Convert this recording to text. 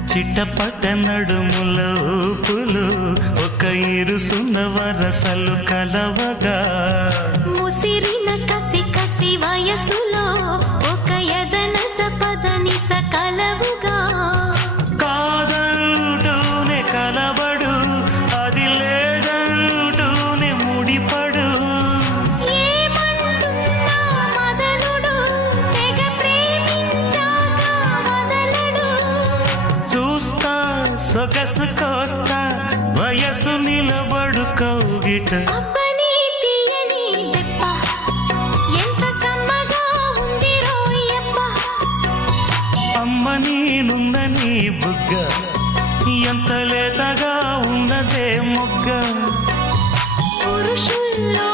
చిట్టపట నడుముల ఊపులు ఒక ఇరుసున్న వరసలు కలవగా. ముసిరిన కసి కసి వయసులో ఒక యదన సపదని సకలవుగా సొగసు కోస్తా వయసు నిలబడు కౌగిట. అమ్మ నేనున్న బుగ్గ ఎంత లేతగా ఉన్నదే మొగ్గ. పురుషుల్లో